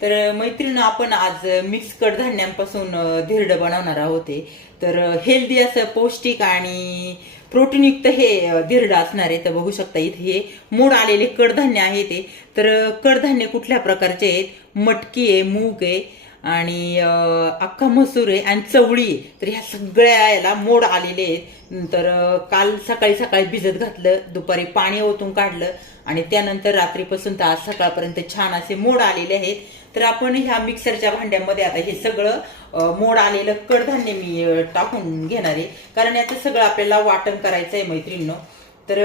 तर मैत्रिणी आपण आज मिक्स कडधान्यांपासून धिरडं बनवणार आहोत तर हेल्दी असं पौष्टिक आणि प्रोटीनयुक्त हे धिरडं असणार आहे. तर बघू शकता इथे हे मोड आलेले कडधान्य आहे ते तर कडधान्य कुठल्या प्रकारचे आहेत? मटकी आहे मूग आहे आणि अख्खा मसूर आहे आणि चवळी आहे. तर ह्या सगळ्या याला मोड आलेले आहेत. तर काल सकाळी सकाळी भिजत घातलं दुपारी पाणी ओतून काढलं आणि त्यानंतर रात्रीपासून तर आज सकाळपर्यंत छान असे मोड आलेले आहेत. तर आपण ह्या मिक्सरच्या भांड्यामध्ये आता हे सगळं मोड आलेलं कडधान्य मी टाकून घेणार आहे. कारण याचं सगळं आपल्याला वाटण करायचं आहे मैत्रिणीनं. तर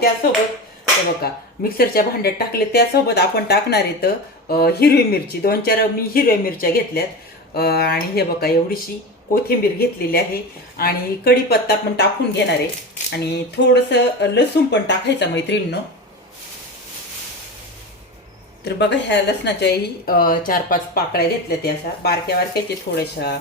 त्यासोबत हे बघा मिक्सरच्या भांड्यात टाकले त्यासोबत आपण टाकणार आहे तर हिरवी मिरची. दोन चार मी हिरव्या मिरच्या घेतल्यात. आणि हे बघा एवढीशी कोथिंबीर घेतलेली आहे. आणि कढीपत्ता पण टाकून घेणार आहे. आणि थोडंसं लसूण पण टाकायचं मैत्रिणीनं. तर बघा ह्या लसणाच्याही चार पाच पाकळ्या घेतल्या त्या अशा. बारक्या बारक्याचे थोड्याशा.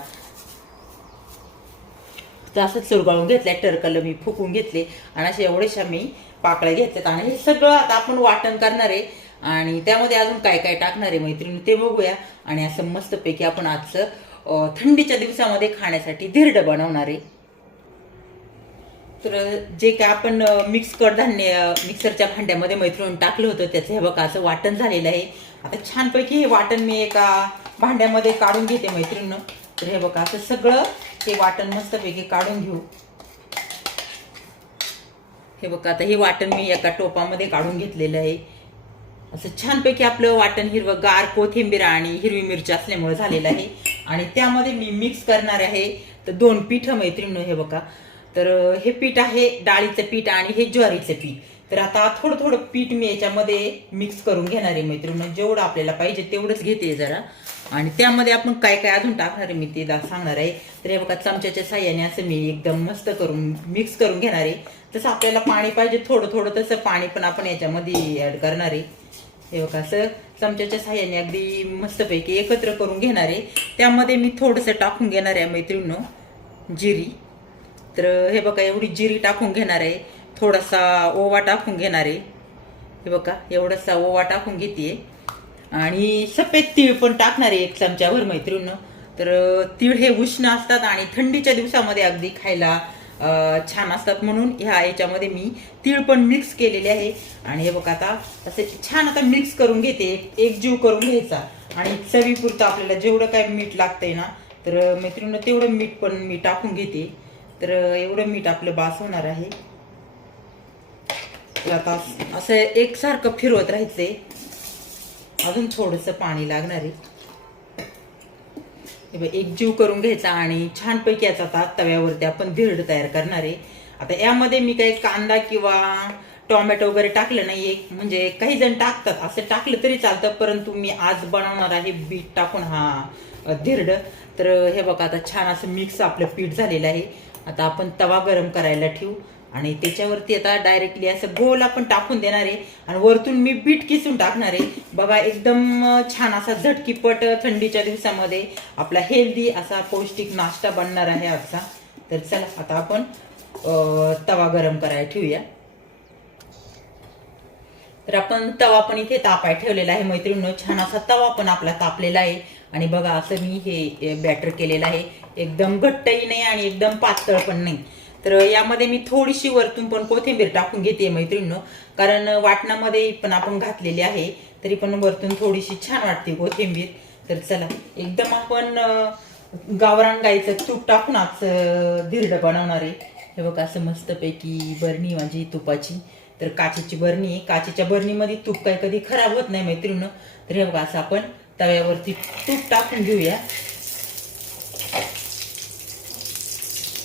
तर असं चुरगाळून घेतल्या टरकल मी फुकून घेतले. आणि अशा एवढ्याशा मी पाकळ्या घेतल्यात. आणि हे सगळं आता आपण वाटण करणार आहे. आणि त्यामध्ये अजून काय काय टाकणार आहे मैत्रिणी ते बघूया. आणि असं मस्तपैकी आपण आजचं थंडीच्या दिवसामध्ये खाण्यासाठी धिरडं बनवणार आहे. तर जे काय आपण मिक्स कडधान्य मिक्सरच्या भांड्यामध्ये मैत्रीण टाकलं होतं त्याचं हे बघा असं वाटण झालेलं आहे. आता छानपैकी हे वाटण मी एका भांड्यामध्ये काढून घेते मैत्रिणीनं. तर हे बघा असं सगळं हे वाटण मस्तपैकी काढून घेऊ. हे बघा आता हे वाटण मी एका टोपामध्ये काढून घेतलेलं आहे. असं छानपैकी आपलं वाटण हिरवं गार कोथिंबीर आणि हिरवी मिरची असल्यामुळे झालेलं आहे. आणि त्यामध्ये मी मिक्स करणार आहे तर दोन पीठं मैत्रिणी हे बघा. तर हे पीठ आहे डाळीचं पीठ आणि हे ज्वारीचं पीठ. तर आता थोडं थोडं पीठ मी याच्यामध्ये मिक्स करून घेणार आहे मैत्रिणी जेवढं आपल्याला पाहिजे तेवढंच घेते जरा. आणि त्यामध्ये आपण काय काय अजून टाकणार आहे मी ते दा- सांगणार आहे. तर हे बघा चमच्याच्या साह्याने असं मी एकदम मस्त करून मिक्स करून घेणार आहे. तसं आपल्याला पाणी पाहिजे थोडं थोडं तसं पाणी पण आपण याच्यामध्ये ॲड करणार आहे. हे बघा असं चमच्याच्या साह्याने अगदी मस्तपैकी एकत्र करून घेणार आहे. त्यामध्ये मी थोडंसं टाकून घेणार आहे मैत्रिणीनं जिरी. तर हे बघा एवढी जिरी टाकून घेणार आहे. थोडासा ओवा टाकून घेणार आहे. हे बघा एवढासा ओवा टाकून घेते आणि सफेद तीळ पण टाकणार आहे एक चमच्यावर मैत्रिणीनं. तर तीळ हे उष्ण असतात आणि थंडीच्या दिवसामध्ये अगदी खायला छान असतात म्हणून ह्या याच्यामध्ये मी तीळ पण मिक्स केलेले आहे. आणि हे बघा आता असे छान आता मिक्स करून घेते. एक जीव करून घ्यायचा. आणि चवीपुरतं आपल्याला जेवढं काय मीठ लागतंय ना तर मैत्रिणीनं तेवढं मीठ पण मी टाकून घेते. तर एवढं मीठ आपलं बास होणार आहे. आता असं एकसारखं फिरवत राहायचंय. अजून थोडंसं पाणी लागणार आहे. हे बघ, एक जीव करून घ्यायचा आणि छानपैकी याचा आता तव्यावरती आपण धिरड तयार करणार आहे. आता यामध्ये मी काही कांदा किंवा टोमॅटो वगैरे टाकलं नाहीये. म्हणजे काही जण टाकतात. असं टाकलं तरी चालतं परंतु मी आज बनवणार आहे बीट टाकून हा धिरड. तर हे बघा आता छान असं मिक्स आपलं पीठ झालेलं आहे. आता आपण तवा गरम करायला ठेवू. आणि त्याच्यावरती आता डायरेक्टली असं गोल आपण टाकून देणार आहे. आणि वरतून मी बीट किसून टाकणार आहे. बघा एकदम छान असा झटकीपट थंडीच्या दिवसामध्ये आपला हेल्दी असा पौष्टिक नाश्ता बनणार आहे आजचा. तर चला आता आपण तवा गरम करायला ठेवूया. तर आपण तवा पण इथे तापाय ठेवलेला आहे मैत्रिणीनं. छान असा तवा पण आपला तापलेला आहे. आणि बघा असं मी हे बॅटर केलेलं आहे. एकदम घट्टही नाही आणि एकदम पातळ पण नाही. तर यामध्ये मी थोडीशी वरतून पण कोथिंबीर टाकून घेते मैत्रिणीनं. कारण वाटणामध्ये पण आपण घातलेली आहे तरी पण वरतून थोडीशी छान वाटते कोथिंबीर. तर चला एकदम आपण गावरान गाईचं तूप टाकून आज अं, धिरडं बनवणार आहे. हे बघा असं मस्तपैकी बरणी माझी तुपाची. तर काचेची बरणी आहे. काचेच्या बरणीमध्ये तूप काय कधी खराब होत नाही मैत्रिणी तर हे बघा असं आपण तव्यावरती तूप टाकून घेऊया.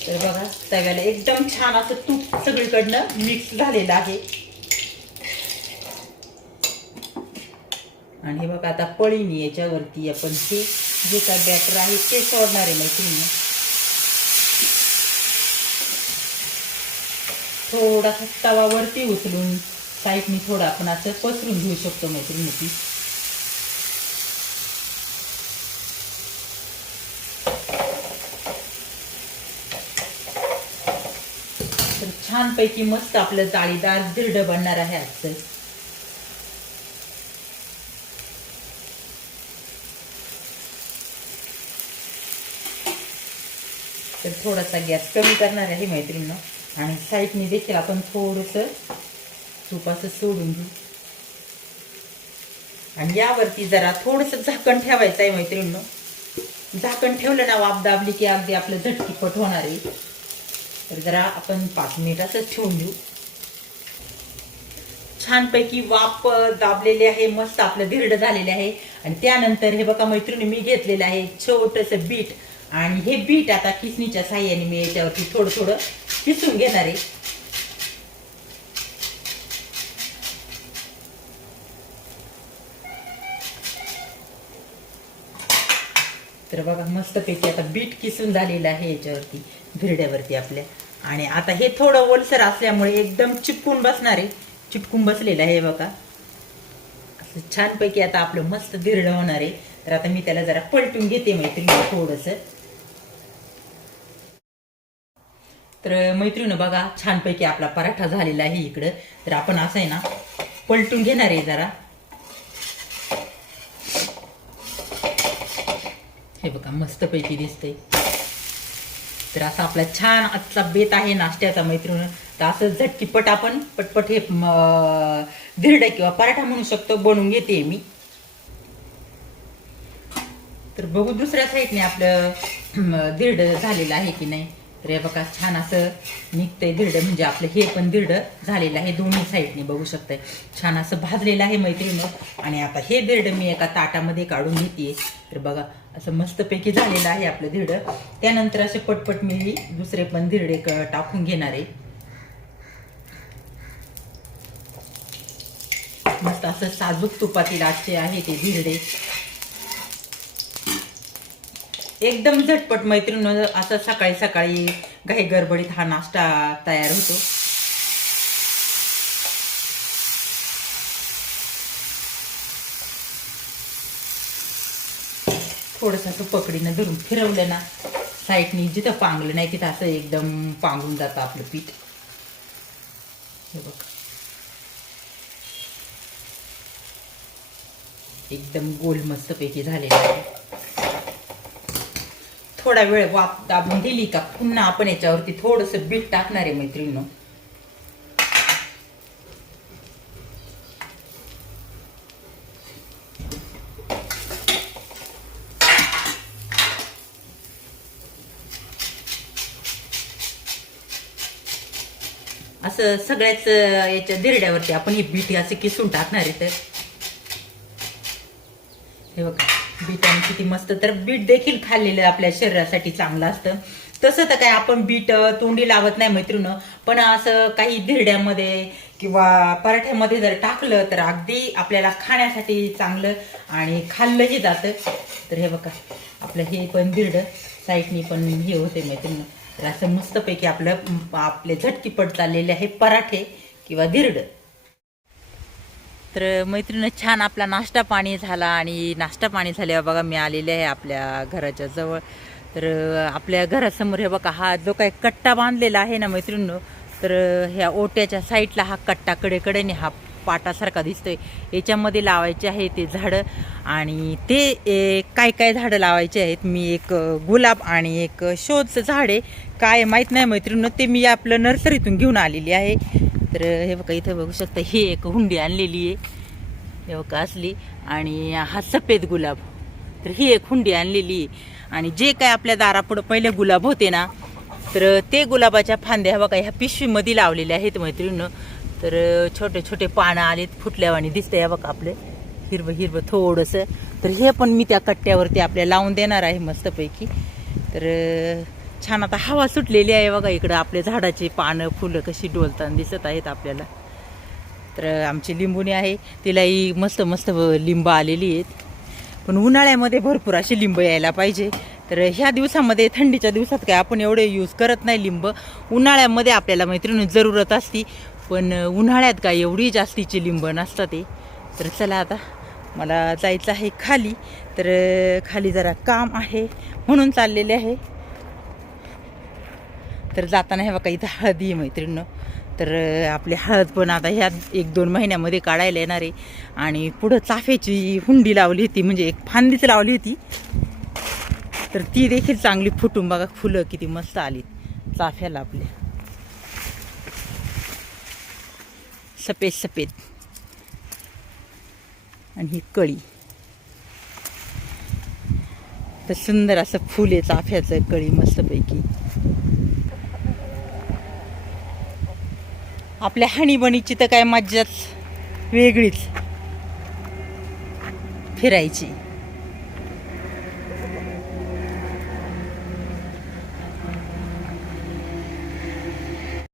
तर बघा तव्याला एकदम छान असं तूप सगळीकडनं मिक्स झालेलं आहे. आणि हे बघा आता पळीनी याच्यावरती आपण हे जे काय बॅटर आहे ते सोडणार आहे मैत्रिणी. थोडासा तवावरती उचलून साईडनी थोडा आपण असं पसरून घेऊ शकतो मैत्रिणी ती तर छानपैकी मस्त आपलं जाळीदार धिरड बनणार आहे आजचं. तर थोडासा गॅस कमी करणार आहे मैत्रिणीनं. आणि साईडने देखील आपण थोडंसं तूप सोडून घेऊ. आणि यावरती जरा थोडंसं झाकण ठेवायचं आहे मैत्रिणीनं. झाकण ठेवलं ना वाप दाबली की अगदी आपलं झटकीपट होणार आहे. तर जरा आपण पाच मिनिटातच ठेवून देऊ. छानपैकी वाफ दाबलेले आहे मस्त आपलं धिरड झालेले आहे. आणि त्यानंतर हे बघा मैत्रिणी मी घेतलेलं आहे छोटंसं बीट. आणि हे बीट आता किसणीच्या साह्याने मी याच्यावरती थोडं थोडं किसून घेणार आहे. तर बघा मस्तपैकी आता बीट किसून झालेलं आहे याच्यावरती. भिरड्यावरती आपल्या. आणि आता हे थोडं ओलसर असल्यामुळे एकदम चिपकून बसणार आहे. चिटकून बसलेलं आहे हे बघा. असं छानपैकी आता आपलं मस्त धिरड होणार आहे. तर आता मी त्याला जरा पलटून घेते मैत्रिणी थोडंसं. तर मैत्रिणी बघा छानपैकी आपला पराठा झालेला आहे इकडं. तर आपण असं आहे ना पलटून घेणार आहे जरा. हे बघा मस्तपैकी दिसतंय. तर असा आपला छान आजचा बेत आहे नाश्त्याचा मैत्रीण. तर असं झटकीपट आपण पटपट हे धिरडा किंवा पराठा म्हणू शकतो बनवून घेते मी. तर बघू दुसऱ्या साईडने आपलं धिरड झालेलं आहे की नाही. तर हे बघा छान असं निघतंय धिरड. म्हणजे आपलं हे पण धिरड झालेलं आहे दोन्ही साईडने बघू शकताय. छान असं भाजलेलं आहे मैत्रिणी आणि आता हे धिरड मी एका ताटामध्ये काढून घेते तर बघा असं मस्तपैकी झालेलं आहे आपलं धिरड. त्यानंतर असे पटपट मी दुसरे पण धिरडे क- टाकून घेणार आहे. मस्त असं साजूक तुपातील आजचे आहे ते धिरडे. एकदम झटपट मैत्रीण असं सकाळी सकाळी घाई गडबडीत हा नाश्ता तयार होतो. थोडंसं असं पकडीनं धरून फिरवलं ना साईडनी जिथं पांगलं नाही तिथं असं एकदम पांगून जातं आपलं पीठ. हे बघ. एकदम गोल मस्तपैकी झालेलं आहे. थोडा वेळ वाफ दाबून दिली का? पुन्हा आपण याच्यावरती थोडस बीट टाकणार आहे मैत्रिणीनं. असं सगळ्याच याच्या दिरड्यावरती आपण ही बीट असे किसून टाकणार आहे तर. हे बघा. बीट आणि किती मस्त. तर बीट देखील खाल्लेलं आपल्या शरीरासाठी चांगलं असतं. तसं तर काय आपण बीट तोंडी लावत नाही मैत्रीण. पण असं काही धिरड्यामध्ये किंवा पराठ्यामध्ये जर टाकलं तर अगदी आपल्याला खाण्यासाठी चांगलं आणि खाल्लंही जातं. तर हे बघा आपलं हे पण धिरड साईडनी पण हे होते मैत्रीण. तर असं मस्तपैकी आपलं आपले झटकीपट चाललेले आहे पराठे किंवा धिरडं. तर मैत्रिणी छान आपला नाश्ता पाणी झाला आणि नाश्ता पाणी झाल्यावर बघा मी आलेले आहे आपल्या घराच्या जवळ. तर आपल्या घरासमोर हे बघा हा जो काही कट्टा बांधलेला आहे ना मैत्रिणी तर ह्या ओट्याच्या साईडला हा कट्टा कडेकडेने हा पाटासारखा दिसतोय. याच्यामध्ये लावायचे आहे ते झाडं आणि ते ए, काय काय झाडं लावायचे आहेत मी एक गुलाब आणि एक शोधचं झाड आहे. काय माहीत नाही मैत्रिणी ते मी आपलं नर्सरीतून घेऊन आलेली आहे. तर हे बघा इथं बघू शकता ही एक हुंडी आणलेली आहे. हे बघा असली. आणि हा सफेद गुलाब. तर ही एक हुंडी आणलेली आहे. आणि जे काय आपल्या दारापुढं पहिले गुलाब होते ना तर ते गुलाबाच्या फांद्या बघा ह्या पिशवीमध्ये लावलेल्या आहेत मैत्रिणीनं. तर छोटे छोटे पानं आलेत फुटल्यावानी दिसतंय हे बघा आपले. हिरवं हिरवं थोडंसं. तर हे पण मी त्या कट्ट्यावरती आपल्या लावून देणार आहे मस्तपैकी. तर छान आता हवा सुटलेली आहे बघा इकडं. आपल्या झाडाची पानं फुलं कशी डोलताना दिसत आहेत आपल्याला. तर आमची लिंबूणी आहे. तिलाही मस्त मस्त लिंब आलेली आहेत. पण उन्हाळ्यामध्ये भरपूर अशी लिंब यायला पाहिजे. तर ह्या दिवसामध्ये थंडीच्या दिवसात काय आपण एवढे यूज करत नाही लिंब. उन्हाळ्यामध्ये आपल्याला मैत्रिणी जरूरत असती. पण उन्हाळ्यात काय एवढी जास्तीची लिंब नसतात ते तर चला आता मला जायचं आहे खाली. तर खाली जरा काम आहे. म्हणून चाललेले आहे. तर जाताना हे बघा इथं हळदी आहे मैत्रिणीनं. तर आपली हळद पण आता ह्या एक दोन महिन्यामध्ये काढायला येणार आहे. आणि पुढं चाफ्याची हुंडी लावली होती म्हणजे एक फांदीच लावली होती. तर ती देखील चांगली फुटून बघा फुलं किती मस्त आली चाफ्याला आपल्या. सफेद सफेद. आणि ही कळी. तर सुंदर असं फुल आहे चाफ्याचं कळी मस्तपैकी. आपल्या हणीबणीची तर काय मज्जाच वेगळीच. फिरायची.